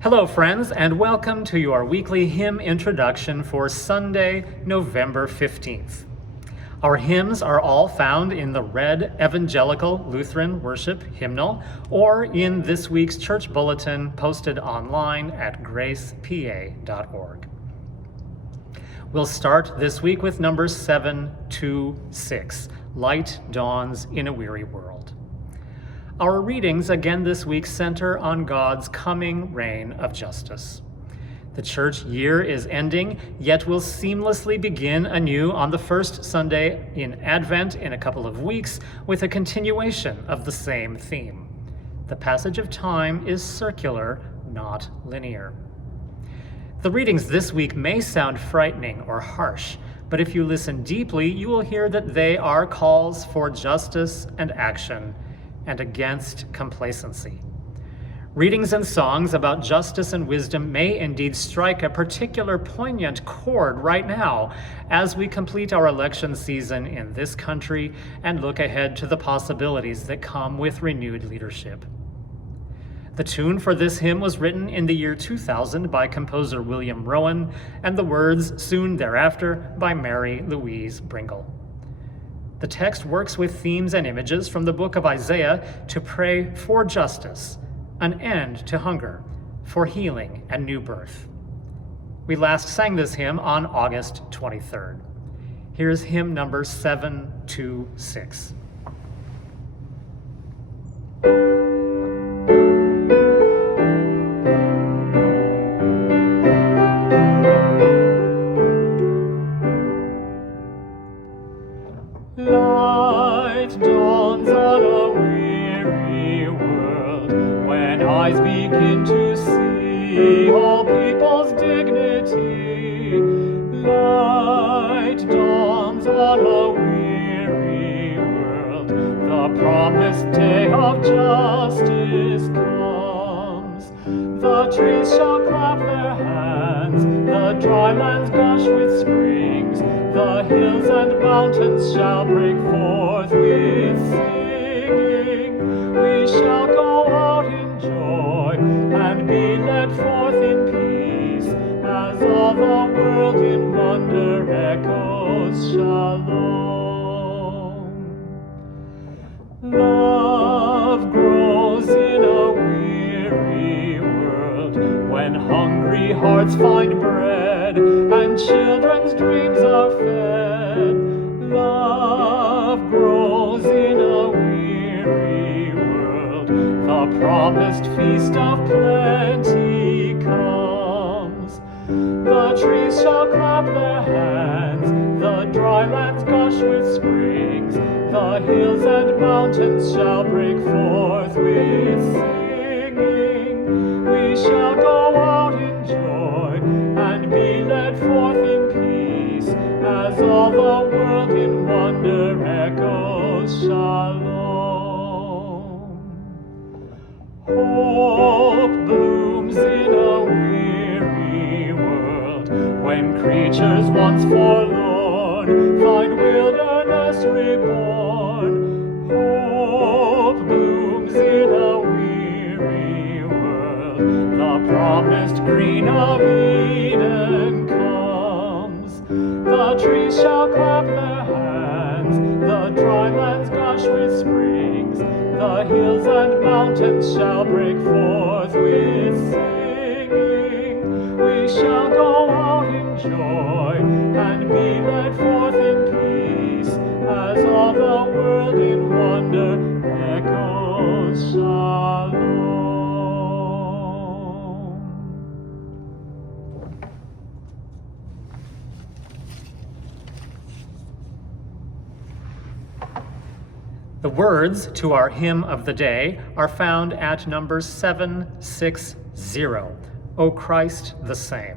Hello, friends, and welcome to your weekly hymn introduction for Sunday, November 15th. Our hymns are all found in the red Evangelical Lutheran Worship Hymnal or in this week's church bulletin posted online at gracepa.org. We'll start this week with numbers 726, Light Dawns in a Weary World. Our readings again this week center on God's coming reign of justice. The church year is ending, yet will seamlessly begin anew on the first Sunday in Advent in a couple of weeks with a continuation of the same theme. The passage of time is circular, not linear. The readings this week may sound frightening or harsh, but if you listen deeply, you will hear that they are calls for justice and action and against complacency. Readings and songs about justice and wisdom may indeed strike a particular poignant chord right now as we complete our election season in this country and look ahead to the possibilities that come with renewed leadership. The tune for this hymn was written in the year 2000 by composer William Rowan, and the words soon thereafter by Mary Louise Bringle. The text works with themes and images from the book of Isaiah to pray for justice, an end to hunger, for healing and new birth. We last sang this hymn on August 23rd. Here's hymn number 726. Light dawns on a weary world when eyes begin to see all people's dignity. Light dawns on a weary world, the promised day of justice comes. The trees shall clap their hands, the dry lands gush with springs, the hills and mountains shall break forth with singing. We shall go out in joy and be led forth in peace, as all the world in wonder echoes shalom. Love grows in a weary world when hungry hearts find bread and children's dreams are fed. Love grows in a weary world, the promised feast of plenty comes. The trees shall clap their hands, the dry lands gush with springs, the hills and mountains shall break forth with singing. We shall go out in joy and be led forth in peace, as all the world in wonder echoes shalom. Hope blooms in a weary world when creatures once forlorn find wilderness reborn. Hope blooms in a weary world, the promised green of Eden comes. The trees shall clap their hands, the dry lands gush with springs, the hills and mountains shall break forth with singing. We shall go out in joy and be led forth in peace, as all the world in wonder echoes shalom. The words to our hymn of the day are found at number 760, O Christ the Same.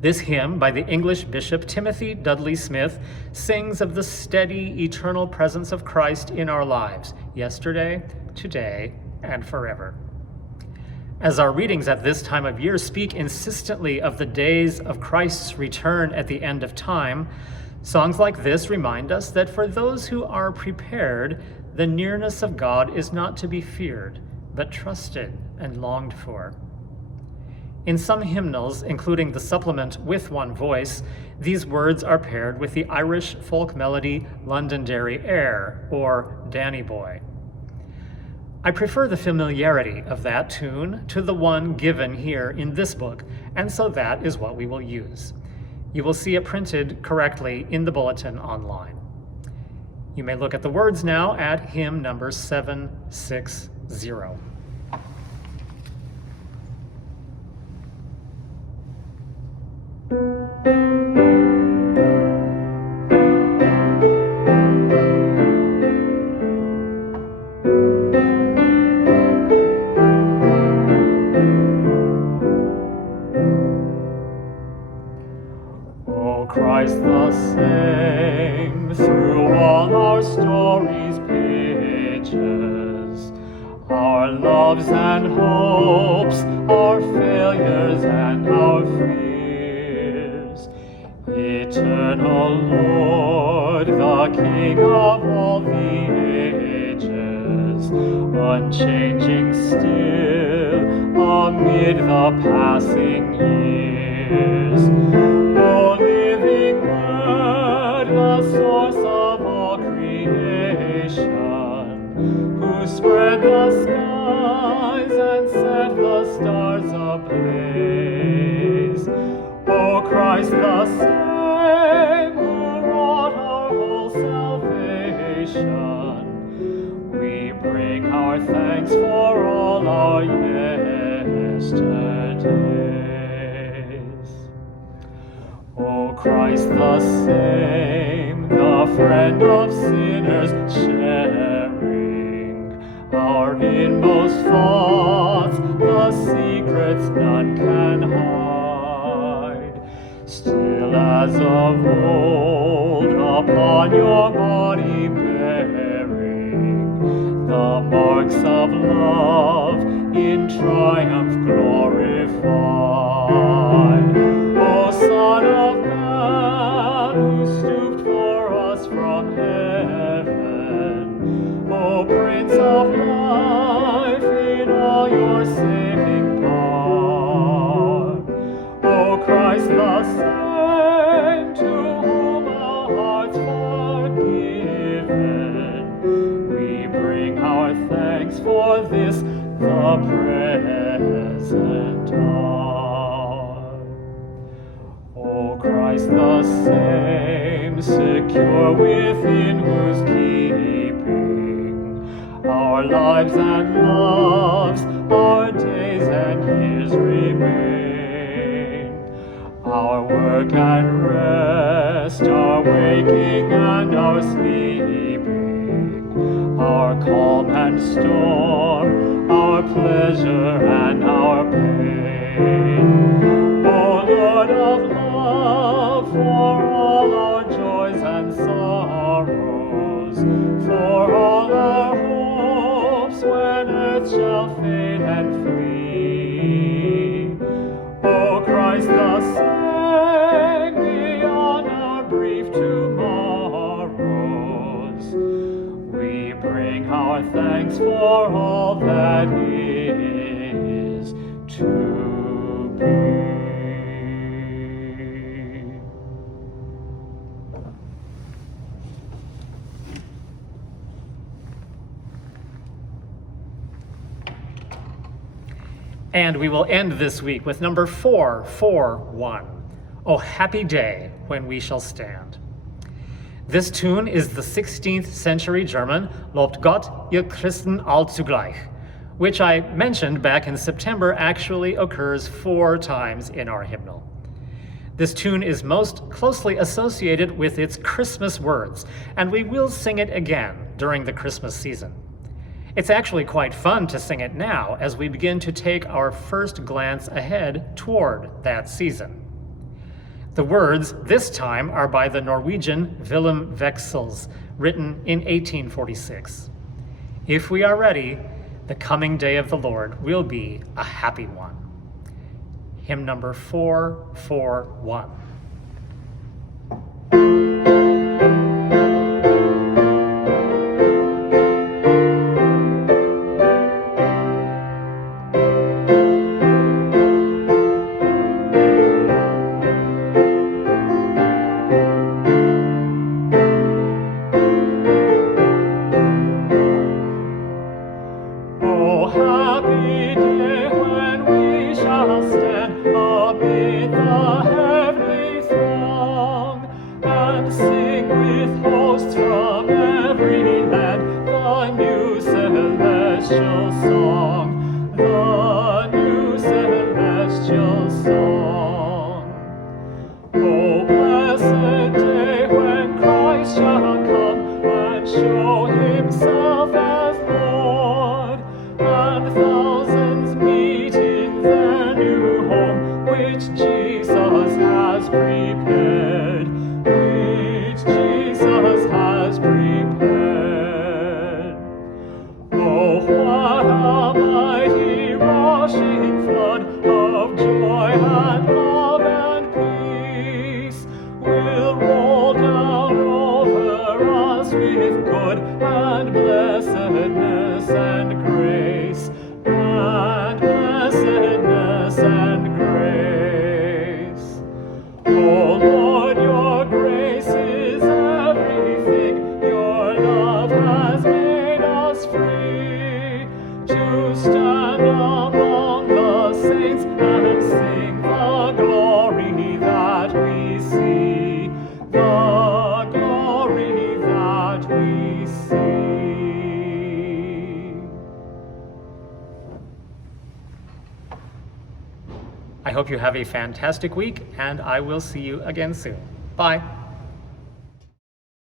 This hymn by the English Bishop Timothy Dudley Smith sings of the steady, eternal presence of Christ in our lives, yesterday, today, and forever. As our readings at this time of year speak insistently of the days of Christ's return at the end of time, songs like this remind us that for those who are prepared, the nearness of God is not to be feared, but trusted and longed for. In some hymnals, including the supplement With One Voice, these words are paired with the Irish folk melody Londonderry Air, or Danny Boy. I prefer the familiarity of that tune to the one given here in this book, and so that is what we will use. You will see it printed correctly in the bulletin online. You may look at the words now at hymn number 760. Christ the same through all our stories' pages, our loves and hopes, our failures and our fears. Eternal Lord, the King of all the ages, unchanging still amid the passing years. O living Word, the source of all creation, who spread the skies and set the stars ablaze. O Christ the same, who wrought our whole salvation, we bring our thanks for all our yesterdays. O Christ the same, the friend of sinners, sharing our inmost thoughts, the secrets none can hide. Still as of old, upon your body bearing the marks of love, in triumph glorified. O Son of Man, who stooped for us from heaven, O Prince of life in all your saving power, O Christ the same, to whom our hearts forgiven, we bring our thanks for this, the present hour. O Christ the same, secure within whose keeping our lives and loves, our days and years remain. Our work and rest, our waking and our sleeping, our calm and storm, our pleasure and our pain. O Lord of love, for all our joys and sorrows, for all our hopes when earth shall fade and flee. O Christ the same, beyond our brief tomorrows, we bring our thanks for all that is to be. And we will end this week with number 441, O happy day when we shall stand. This tune is the 16th century German Lobt Gott, ihr Christen allzugleich, which I mentioned back in September actually occurs 4 times in our hymnal. This tune is most closely associated with its Christmas words, and we will sing it again during the Christmas season. It's actually quite fun to sing it now as we begin to take our first glance ahead toward that season. The words this time are by the Norwegian Willem Wexels, written in 1846. If we are ready, the coming day of the Lord will be a happy one. Hymn number 441. rushing flood of joy and love and peace will roll down over us with good and blessedness and grace, and blessedness and grace. Oh Lord, your grace is everything. Your love has made us free to stand among the saints and sing the glory that we see, the glory that we see. I hope you have a fantastic week, and I will see you again soon. Bye.